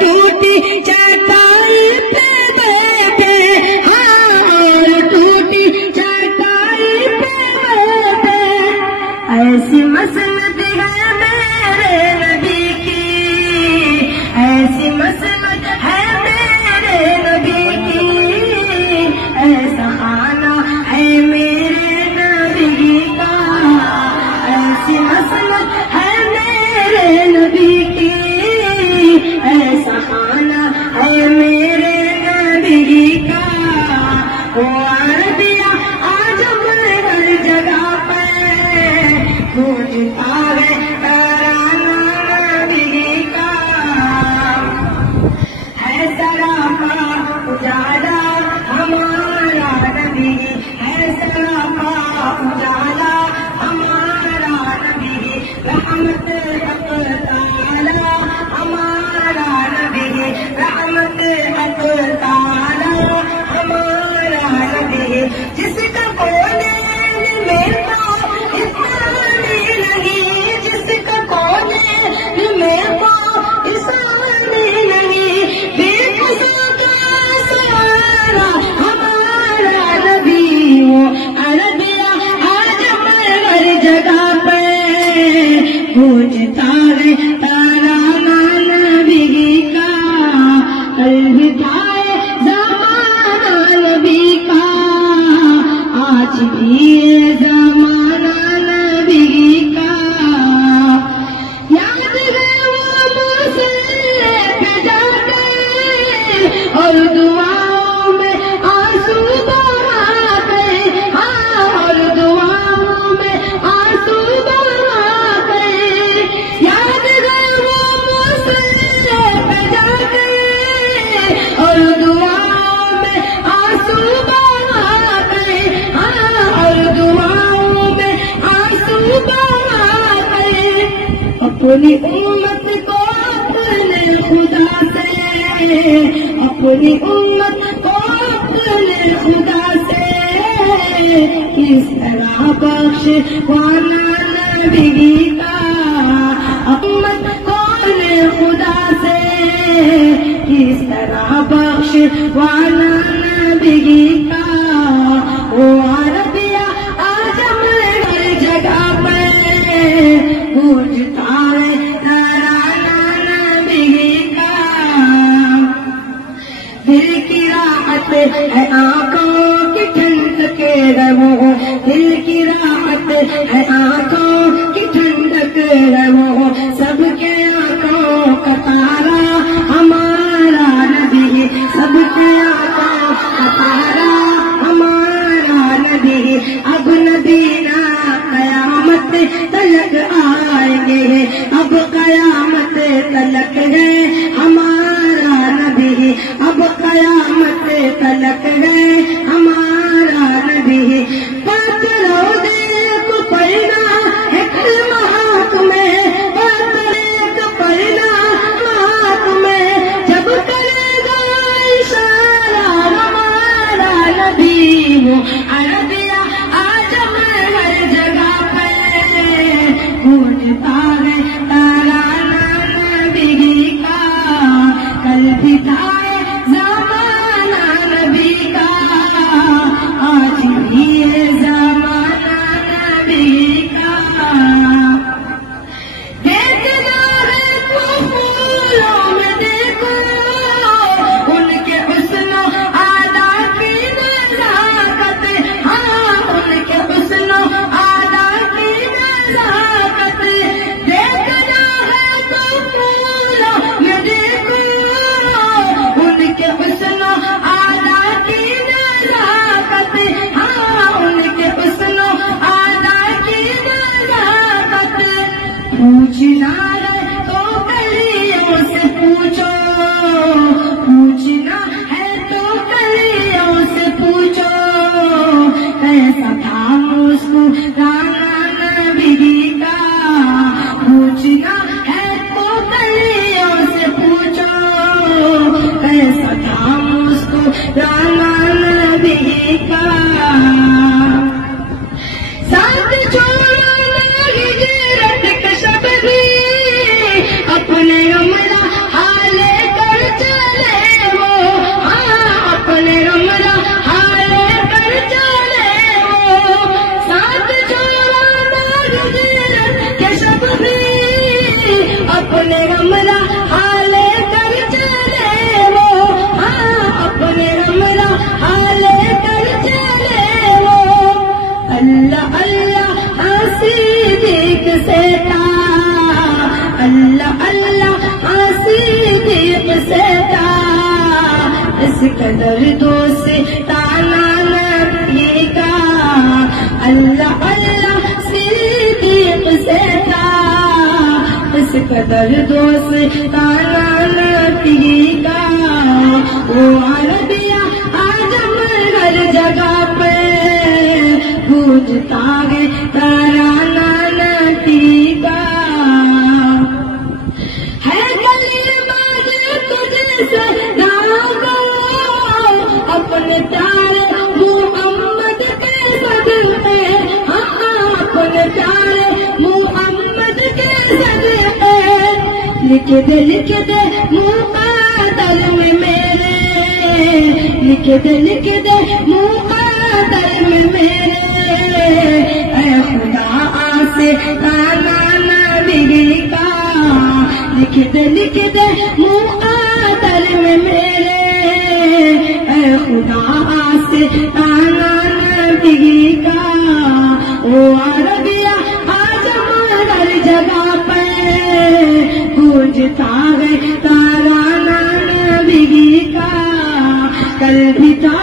ٹوٹی چٹائی پہ بیٹھے، اور ٹوٹی چٹائی پہ بیٹھے، ایسی مسلط ہے میرے نبی کی، ایسی مسلط ہے میرے نبی کی، ایسا خانہ ہے میرے نبی کا، ایسی مسلط ہے میرے نبی کی، ایسا خانہ ہے میرے نبی کا۔ وہ عربیہ آج ہر جگہ پہ گونجتا ہے ترانہ نبی کا، ہے سراپا اجالا ہمارا نبی، ہے سراپا اجالا ہمارا نبی، رحمت حق تعالی ہمارا نبی، رحمت حق تعالی ہمارا نبی، جس کا کونین میں تو انسانی نہیں، جس کا کونین میں تو انسانی نہیں، بے قصہ کا سہارا ہمارا نبی، وہ عربیہ آج ہر جگہ پہ گونجتا ہے ترانہ نبی کا، الوداع زمانہ نبی کا، آج بھی زمانہ نبی کا، یاد ہے وہ مسئلے پہ جاتے اور دعاؤں میں آنسو بہاتے، اور دعاؤں میں آنسو بہاتے، یاد ہے وہ مسئلے پہ جاتے اور دعاؤں میں آنسو بہاتے، اور دعاؤں میں آنسو بہاتے، اپنی امت کو اپنے خدا سے، اپنی امت کو اپنے خدا سے کس طرح بخشوانا نبی کا، امت کو اپنے خدا سے کس طرح بخشوانا نبی کا، وہ عربیہ آج ہر جگہ پہ گونجتا ہے ترانہ نبی کا، دل کی راحت ہے آنکھوں کی ٹھنڈک رہو، دل کی راحت ہے آنکھوں کی ٹھنڈک رہو، سب کے آنکھوں کا تارا ہمارا نبی، سب کے آنکھوں کا تارا ہمارا نبی، اب نبی نہ قیامت تلک آئیں گے، اب قیامت تلک ہے ہمارا نبی، اب قیامت تلک ہے ہمارا نبی، بات روزے کو پڑھنا ہے کلمہ حق میں، بات ایک پڑھنا حق میں، جب کرے گا اشارہ ہمارا نبی، وہ عربیہ آج ہر جگہ پہ گونجتا ہے ترانہ نبی کا، کل بھی تھا زمانہ نبی کا، آج بھی ہے زمانہ نبی کا، دیکھنا ہے تو پھولوں میں دیکھو ان کے حسن و ادا کی نزاکت، ہاں ان کے حسن و ادا کی نزاکت، دیکھنا ہے تو پھولوں میں دیکھو ان کے حسن و ادا کی نزاکت، ہاں ان کے حسن و ادا کی نزاکت، پوچھنا ہے تو کلیوں سے پوچھو، پوچھنا ہے تو کلیوں سے پوچھو، کیسا تھا مسکرانا نبی کا، پوچھنا ہے تو کلیوں سے پوچھو، کیسا تھا مسکرانا نبی کا، ساتھ چھوڑنا ہجرت کا شب بھی اپنے عملہ حالے کا دوستانہ نبی کا، اللہ اللہ صدیق سے تھا، اس قدر دوستانہ نبی کا، وہ عربیہ آدم ہر جگہ پہ گونجتا ہے ترانہ نبی کا، ہے گلی باز تجھ سے داغا اپنے پیارے محمد کے صدقے، اپنے پیارے محمد کے صدقے، لکھ دے مقدر میں میرے، لکھ دے مقدر میں میرے، اے خدا آستانہ نبی کا، لکھ دے مقدر میں میرے، اے خدا آستانہ نبی کا، وہ عربیہ آدم ہر جگہ پہ گونجتا ہے ترانہ نبی کا، کل بھی تھا